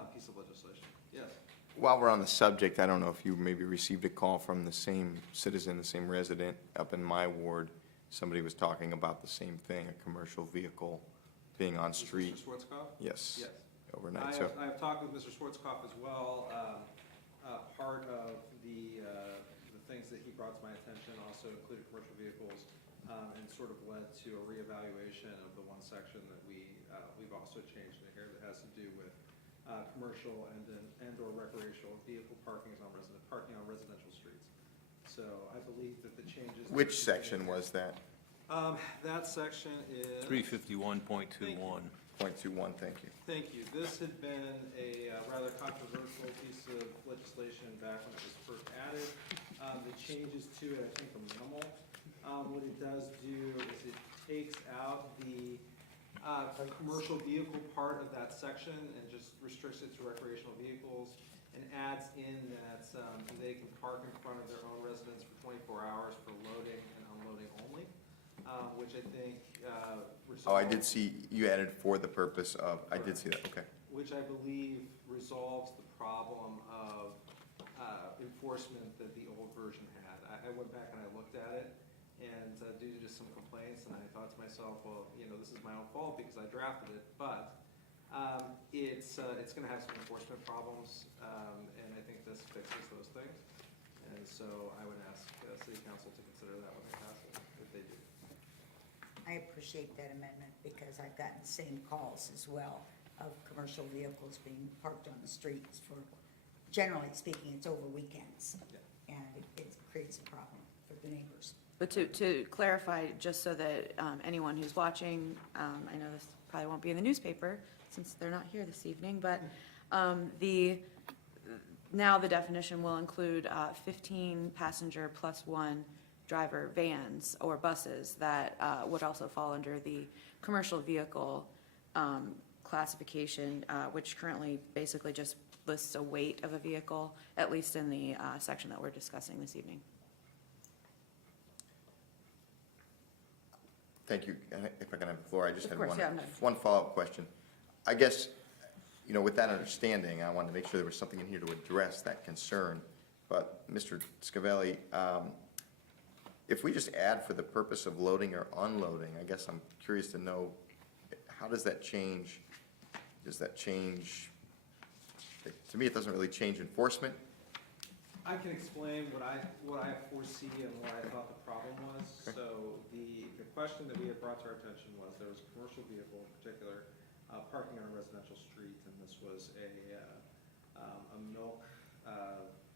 piece of legislation. Yes? While we're on the subject, I don't know if you maybe received a call from the same citizen, the same resident up in my ward. Somebody was talking about the same thing, a commercial vehicle being on street. Mr. Schwarzkopf? Yes. Yes. Overnight, so. I have talked with Mr. Schwarzkopf as well. Part of the things that he brought to my attention also included commercial vehicles, and sort of led to a reevaluation of the one section that we've also changed in here that has to do with commercial and/or recreational vehicle parking on residential streets. So I believe that the changes. Which section was that? That section is. 351.21. .21, thank you. Thank you. This had been a rather controversial piece of legislation back when it was first added. The changes to it, I think, are minimal. What it does do is it takes out the commercial vehicle part of that section and just restricts it to recreational vehicles, and adds in that they can park in front of their own residence for 24 hours for loading and unloading only, which I think resolves. Oh, I did see you added for the purpose of, I did see that, okay. Which I believe resolves the problem of enforcement that the old version had. I went back and I looked at it, and due to just some complaints, and I thought to myself, well, this is my own fault because I drafted it, but it's going to have some enforcement problems, and I think this fixes those things. And so I would ask City Council to consider that when they pass it, if they do. I appreciate that amendment because I've gotten the same calls as well of commercial vehicles being parked on the streets for, generally speaking, it's over weekends. Yeah. And it creates a problem for the neighbors. But to clarify, just so that anyone who's watching, I know this probably won't be in the newspaper since they're not here this evening, but now the definition will include 15 passenger plus one driver vans or buses that would also fall under the commercial vehicle classification, which currently basically just lists a weight of a vehicle, at least in the section that we're discussing this evening. Thank you. If I can have the floor, I just Of had course, one, yeah, no. one follow-up question. I guess, you know, with that understanding, I wanted to make sure there was something in here to address that concern. But, Mr. Scavelli, if we just add for the purpose of loading or unloading, I guess I'm curious to know, how does that change? Does that change, to me, it doesn't really change enforcement. I can explain what I foresee and what I thought the problem was. Okay. So the question that we had brought to our attention was there was a commercial vehicle in particular parking on a residential street, and this was a milk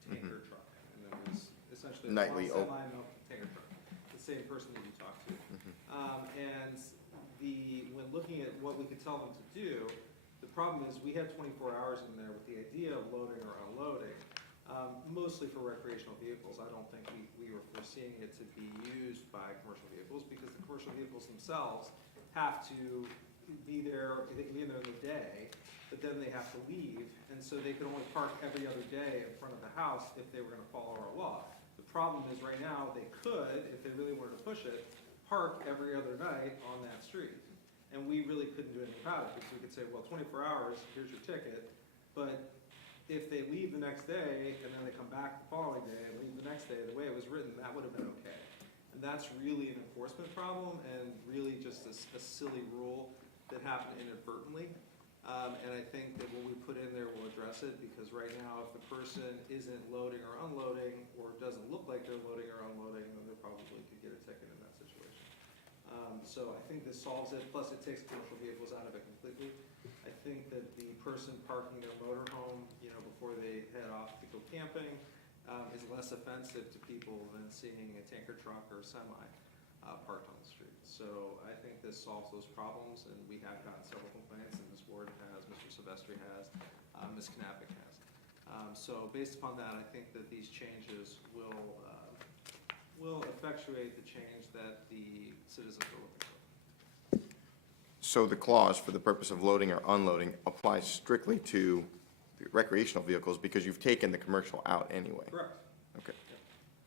tanker truck. And it was essentially a small Nightly semi-milk tanker truck, the same person that you talked to. And when looking at what we could tell them to do, the problem is we had 24 hours in there with the idea of loading or unloading. Mostly for recreational vehicles. I don't think we were foreseeing it to be used by commercial vehicles because the commercial vehicles themselves have to be there, they can be in there in the day, but then they have to leave, and so they can only park every other day in front of the house if they were gonna follow our law. The problem is right now, they could, if they really wanted to push it, park every other night on that street. And we really couldn't do anything about it because we could say, well, 24 hours, here's your ticket, but if they leave the next day and then they come back the following day and leave the next day, the way it was written, that would have been okay. And that's really an enforcement problem and really just a silly rule that happened inadvertently. And I think that what we put in there will address it because right now, if the person isn't loading or unloading or doesn't look like they're loading or unloading, then they probably could get a ticket in that situation. So I think this solves it, plus it takes commercial vehicles out of it completely. I think that the person parking their motorhome, you know, before they head off to go camping, is less offensive to people than seeing a tanker truck or semi parked on the street. So I think this solves those problems, and we have gotten several complaints, and Ms. Ward has, Mr. Silvestri has, Ms. Knappich has. So based upon that, I think that these changes will effectuate the change that the citizens are looking for. So the clause for the purpose of loading or unloading applies strictly to the recreational vehicles because you've taken the commercial out anyway? Correct. Okay.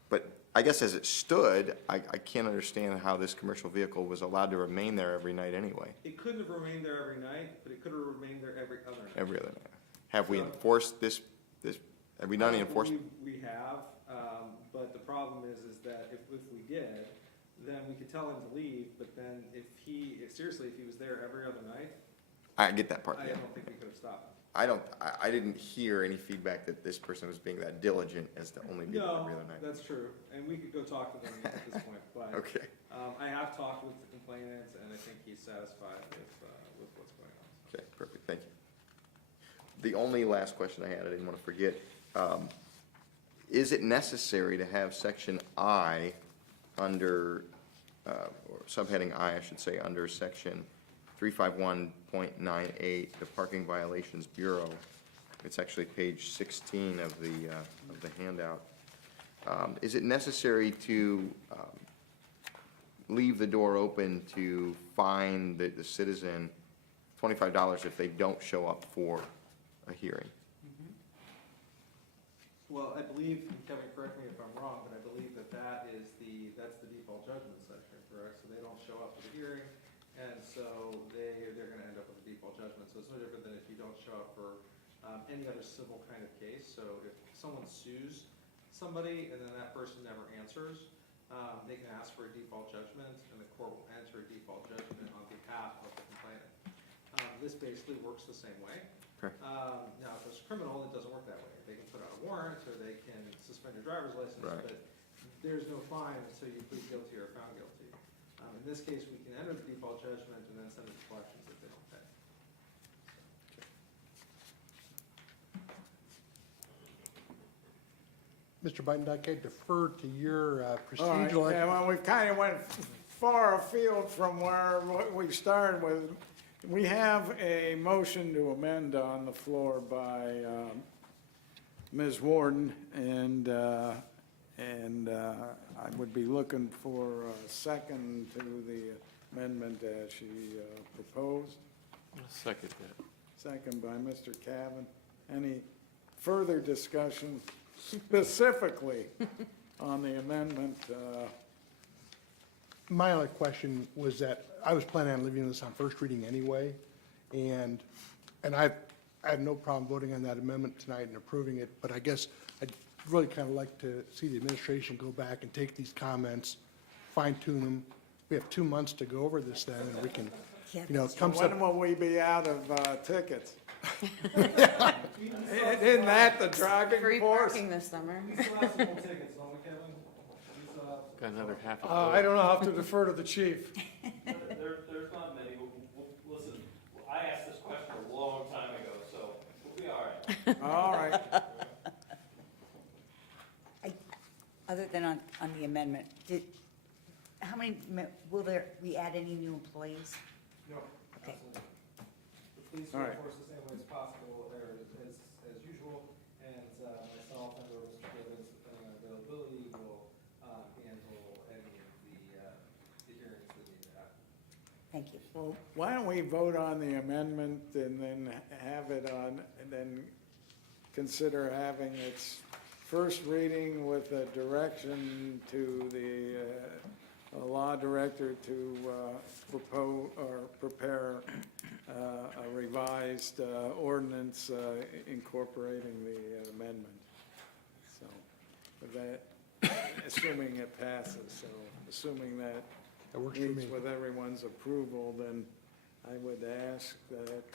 But I guess as it stood, I can't understand how this commercial vehicle was allowed to remain there every night anyway, It couldn't have remained there every night, but it could have remained there every other night. every other night. Have we enforced this, have we done any enforcement? We have, but the problem is that if we did, then we could tell him to leave, but then if he was there every other night, I get that part, I yeah. don't think we could have stopped him. I didn't hear any feedback that this person was being that diligent as to only be there No, every other night. that's true, and we could go talk to them at this point, but, Okay, I have talked with the complainant, and I think he's satisfied with what's going on. okay, perfect, thank you. The only last question I had, I didn't want to forget, is it necessary to have section I under, or subheading I should say, under section 351.98, the Parking Violations Bureau? It's actually page 16 of the handout. Is it necessary to leave the door open to fine the citizen $25 if they don't show up for a hearing? Well, I believe, Kevin, correct me if I'm wrong, but I believe that's the default judgment section, correct? So they don't show up for the hearing, and so they're gonna end up with a default judgment. So it's no different than if you don't show up for any other civil kind of case. So if someone sues somebody and then that person never answers, they can ask for a default judgment, and the court will enter a default judgment on behalf of the complainant. This basically works the same way. Okay. Now, if it's criminal, it doesn't work that way. They can put out a warrant, or they can suspend your driver's license, Right. but there's no fine until you plead guilty or found guilty. In this case, we can enter the default judgment and then send it to collections if they don't pay. Mr. Bidendyke, I defer to your All right, procedural. yeah, well, we've kind of went far afield from what we started with. We have a motion to amend on the floor by Ms. Warden, and I would be looking for a second to the amendment as she proposed. I'll second that. Second by Mr. Cavan. Any further discussion specifically on the amendment. My only question was that I was planning on leaving this on first reading anyway, and I have no problem voting on that amendment tonight and approving it, but I guess I'd really kind of like to see the administration go back and take these comments, fine tune them. We have 2 months to go over this then, and we can, you know, it comes up. When will we be out of tickets? Isn't that the driving Free force? parking this summer. We still have some old tickets, don't we, Kevin? We still have. Got another half a I don't know, I'll have to defer to the chief. There's not many, but listen, I asked this question a long time ago, so we'll be all right. All right. Other than on the amendment, how many, will we add any new employees? No, Okay. absolutely. The police All will right. enforce the same way as possible, or as usual, and myself and or Mr. Gibbons, depending on availability, will handle any of the hearings that need to happen. Thank you. Well, why don't we vote on the amendment and then have it on, and then consider having its first reading with a direction to the law director to propose or prepare a revised ordinance incorporating the amendment. So, with that, assuming it passes, so assuming that That works for me. meets with everyone's approval, then I would ask that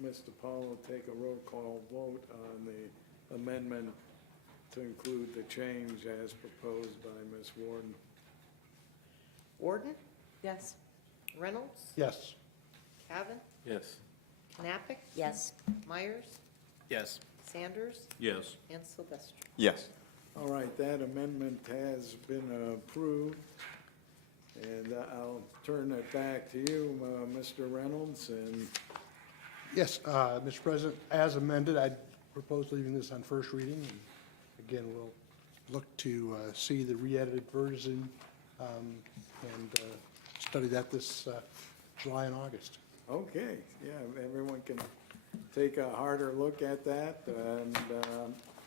Mr. Paulo take a roll call vote on the amendment to include the change as proposed by Ms. Warden. Warden, Yes. Reynolds, Yes. Cavan, Yes. Knappich, Yes. Myers, Yes. Sanders, Yes. and Sylvester. Yes. All right, that amendment has been approved, and I'll turn it back to you, Mr. Reynolds, and Yes, Mr. President, as amended, I'd propose leaving this on first reading. And again, we'll look to see the re-edited version and study that this July and August. okay, yeah, everyone can take a harder look at that, and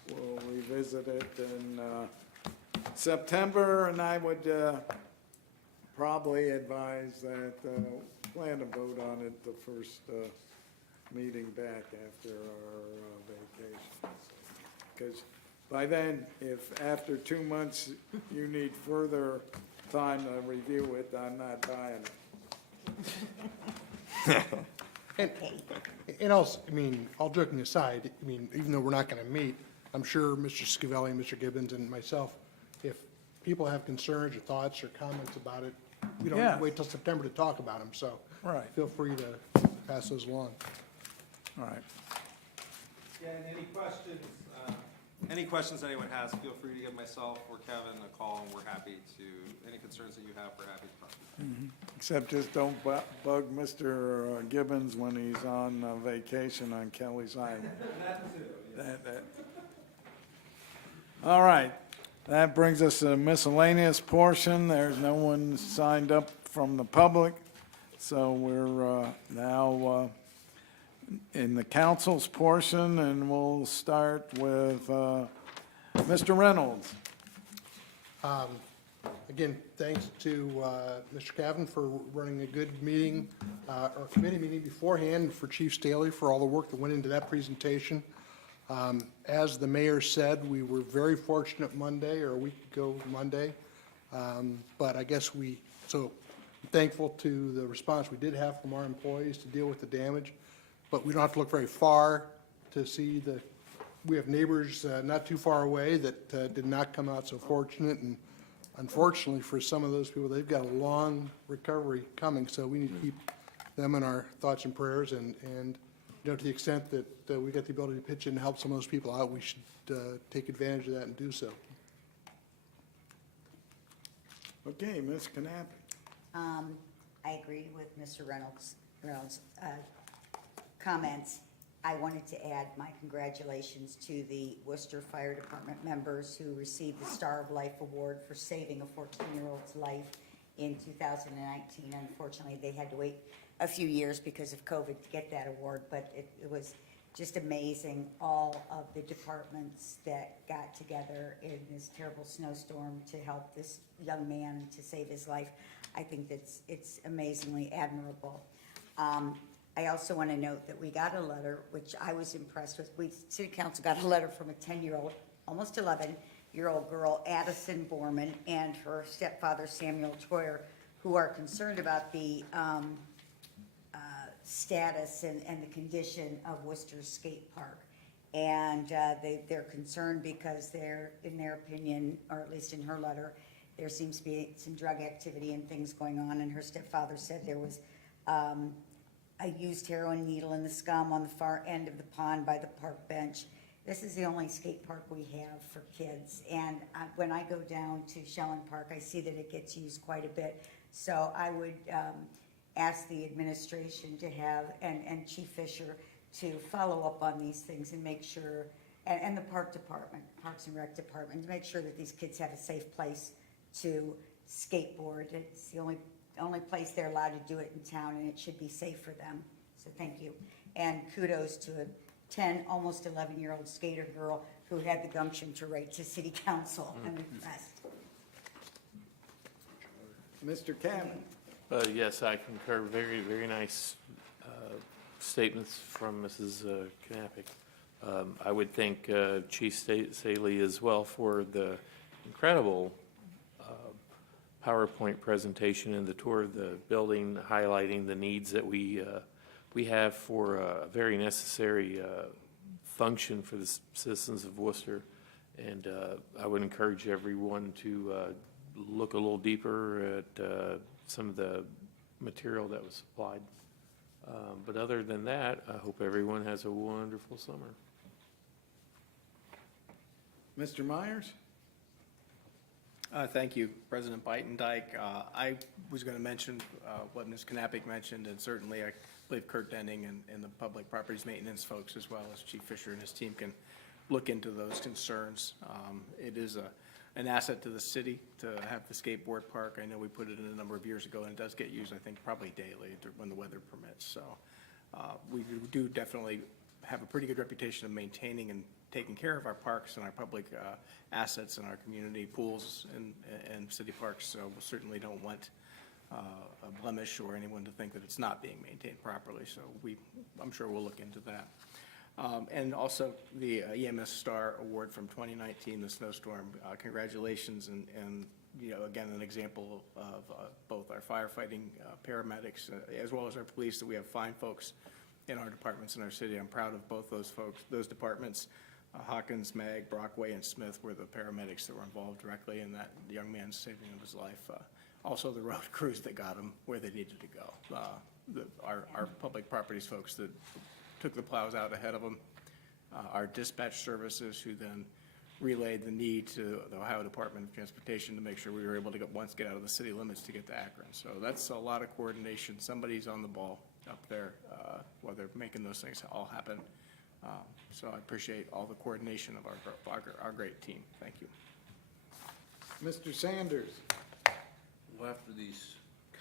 we'll revisit it in September, and I would probably advise that, plan to vote on it the first meeting back after our vacation. Because by then, if after 2 months you need further time to review it, I'm not buying it. And also, I mean, all joking aside, I mean, even though we're not going to meet, I'm sure Mr. Scavelli, Mr. Gibbons, and myself, if people have concerns or thoughts or comments about it, we don't Yeah. wait till September to talk about them, so. Right. Feel free to pass those along. All right. Yeah, and any questions anyone has, feel free to give myself or Kevin a call, and we're happy to, any concerns that you have, we're happy to talk to you. Except just don't bug Mr. Gibbons when he's on vacation on Kelly's Island. That. All right, that brings us to the miscellaneous portion. There's no one signed up from the public, so we're now in the council's portion, and we'll start with Mr. Reynolds. Again, thanks to Mr. Cavan for running a good meeting, or committee meeting beforehand, for Chief Staley for all the work that went into that presentation. As the mayor said, we were very fortunate Monday, or a week ago Monday, but I guess so thankful to the response we did have from our employees to deal with the damage, but we don't have to look very far to see we have neighbors not too far away that did not come out so fortunate, and unfortunately for some of those people, they've got a long recovery coming, so we need to keep them in our thoughts and prayers, and you know, to the extent that we got the ability to pitch in and help some of those people out, we should take advantage of that and do so. Okay, Ms. Knapp. I agree with Mr. Reynolds' comments. I wanted to add my congratulations to the Worcester Fire Department members who received the Star of Life Award for saving a 14-year-old's life in 2019. Unfortunately, they had to wait a few years because of COVID to get that award, but it was just amazing, all of the departments that got together in this terrible snowstorm to help this young man and to save his life. I think it's amazingly admirable. I also want to note that we got a letter, which I was impressed with. City Council got a letter from a 10-year-old, almost 11-year-old girl, Addison Borman, and her stepfather, Samuel Troyer, who are concerned about the status and the condition of Worcester's skate park. And they're concerned because in their opinion, or at least in her letter, there seems to be some drug activity and things going on. And her stepfather said there was a used heroin needle in the scum on the far end of the pond by the park bench. This is the only skate park we have for kids. And when I go down to Shellen Park, I see that it gets used quite a bit. So I would ask the administration to have, and Chief Fisher, to follow up on these things and make sure, and the Parks and Rec Department, to make sure that these kids have a safe place to skateboard. It's the only place they're allowed to do it in town, and it should be safe for them. So thank you. And kudos to a 10, almost 11-year-old skater girl who had the gumption to write to City Council. I'm impressed. Mr. Cavan? Yes, I concur. Very, very nice statements from Mrs. Knappich. I would thank Chief Saley as well for the incredible PowerPoint presentation and the tour of the building, highlighting the needs that we have for a very necessary function for the citizens of Worcester. And I would encourage everyone to look a little deeper at some of the material that was supplied. But other than that, I hope everyone has a wonderful summer. Mr. Myers? Thank you, President Bytendike. I was going to mention what Ms. Knappich mentioned, and certainly I believe Kurt Denning and the public properties maintenance folks, as well as Chief Fisher and his team, can look into those concerns. It is an asset to the city to have the skateboard park. I know we put it in a number of years ago, and it does get used, I think, probably daily when the weather permits. So we do definitely have a pretty good reputation of maintaining and taking care of our parks and our public assets and our community pools and city parks. So we certainly don't want a blemish or anyone to think that it's not being maintained properly. So I'm sure we'll look into that. And also the EMS Star Award from 2019, the snowstorm. Congratulations, and again, an example of both our firefighting paramedics as well as our police, that we have fine folks in our departments in our city. I'm proud of both those folks, those departments. Hawkins, Mag, Brockway, and Smith were the paramedics that were involved directly in that young man's saving of his life. Also the road crews that got him where they needed to go. Our public properties folks that took the plows out ahead of them, our dispatch services who then relayed the need to the Ohio Department of Transportation to make sure we were able to get out of the city limits to get to Akron. So that's a lot of coordination. Somebody's on the ball up there while they're making those things all happen. So I appreciate all the coordination of our great team. Thank you. Mr. Sanders? Well, after these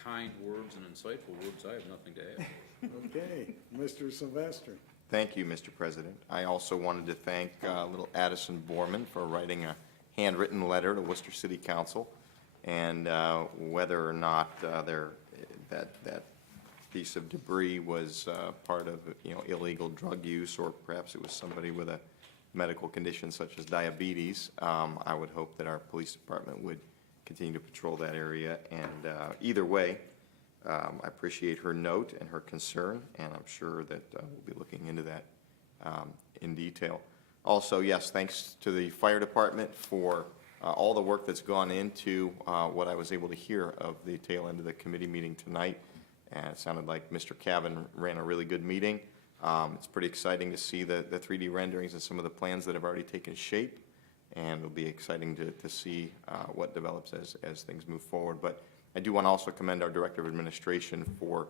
kind words and insightful words, I have nothing to add. Okay. Mr. Sylvester? Thank you, Mr. President. I also wanted to thank little Addison Borman for writing a handwritten letter to Worcester City Council, and whether or not that piece of debris was part of illegal drug use, or perhaps it was somebody with a medical condition such as diabetes. I would hope that our police department would continue to patrol that area, and either way, I appreciate her note and her concern, and I'm sure that we'll be looking into that in detail. Also, yes, thanks to the fire department for all the work that's gone into what I was able to hear of the tail end of the committee meeting tonight. And it sounded like Mr. Cavan ran a really good meeting. It's pretty exciting to see the 3D renderings and some of the plans that have already taken shape, and it'll be exciting to see what develops as things move forward. But I do want to also commend our Director of Administration for,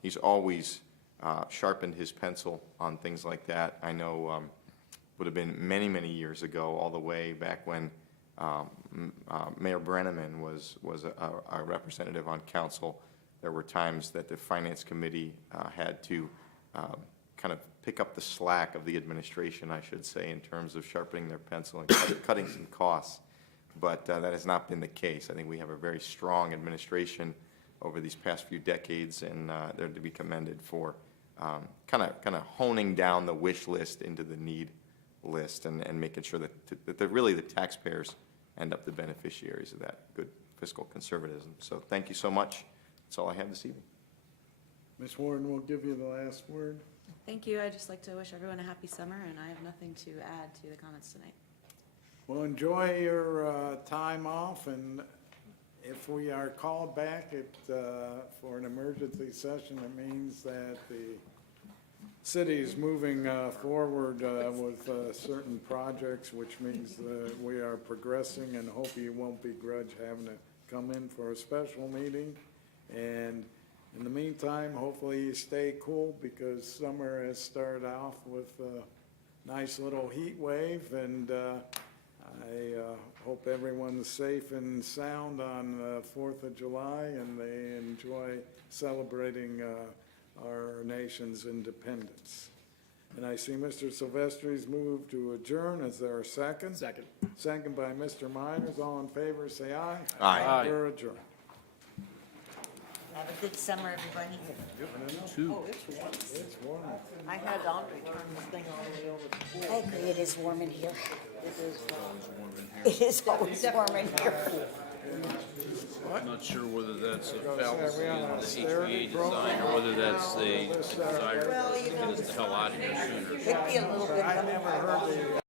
he's always sharpened his pencil on things like that. I know would have been many, many years ago, all the way back when Mayor Brenneman was a representative on council. There were times that the Finance Committee had to kind of pick up the slack of the administration, I should say, in terms of sharpening their pencil and cutting some costs. But that has not been the case. I think we have a very strong administration over these past few decades, and they're to be commended for kind of honing down the wish list into the need list and making sure that really the taxpayers end up the beneficiaries of that good fiscal conservatism. So thank you so much. That's all I have this evening. Ms. Warren will give you the last word. Thank you. I'd just like to wish everyone a happy summer, and I have nothing to add to the comments tonight. Well, enjoy your time off, and if we are called back for an emergency session, it means that the city is moving forward with certain projects, which means that we are progressing, and hope you won't begrudge having to come in for a special meeting. And in the meantime, hopefully you stay cool, because summer has started off with a nice little heat wave, and I hope everyone's safe and sound on the 4th of July, and they enjoy celebrating our nation's independence. And I see Mr. Silvestri's moved to adjourn. Is there a second? Second. Second by Mr. Miners. All in favor, say aye. Aye. We're adjourned. Have a good summer, everybody. Oh, it's warm. I had Andre turn this thing all the way over to cool. I agree, it is warm in here. It is warm. It is always warm in here. I'm not sure whether that's a fallacy in the HVA design or whether that's a desire to get us the hell out of here sooner. Could be a little bit. I never heard the